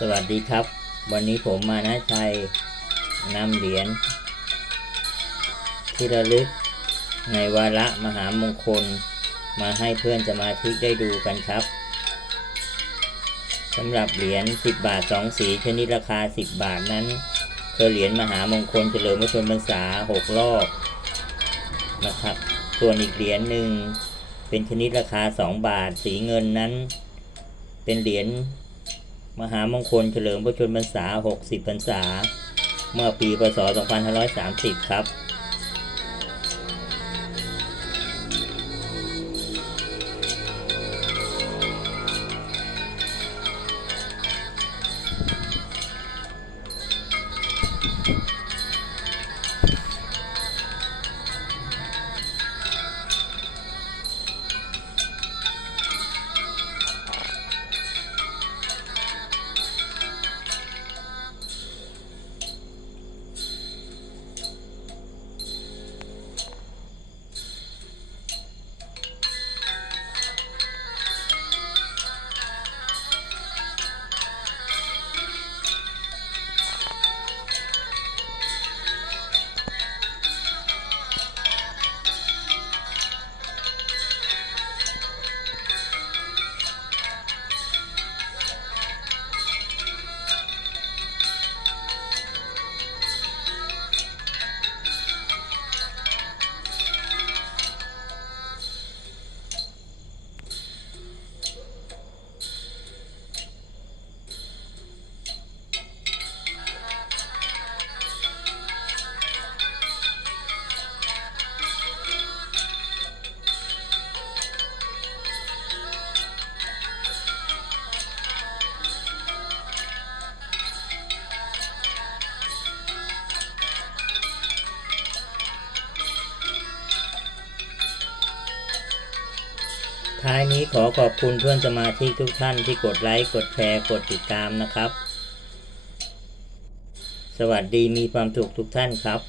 สวัสดีครับ วันนี้ผมมานะชัยนำเหรียญที่ระลึกในวาระมหามงคล มาให้เพื่อนจะมาทิกได้ดูกันครับสำหรับเหรียญ 10 บาท 2 สีชนิดราคา 10 บาทนั้นคือเหรียญมหามงคลเฉลิมพระชนมพรรษา 6 รอบนะครับ ส่วนอีกเหรียญหนึ่งเป็นชนิดราคา 2 บาท สีเงินนั้น เป็นเหรียญ มหามงคลเฉลิมพระชนมพรรษา 60 พรรษา เมื่อปีพศ 2530 ครับ ท้ายนี้ขอขอบคุณเพื่อนสมาชิกทุกท่านที่กดไลค์ กดแชร์ กดติดตามนะครับ สวัสดีมีความสุขทุกท่านครับ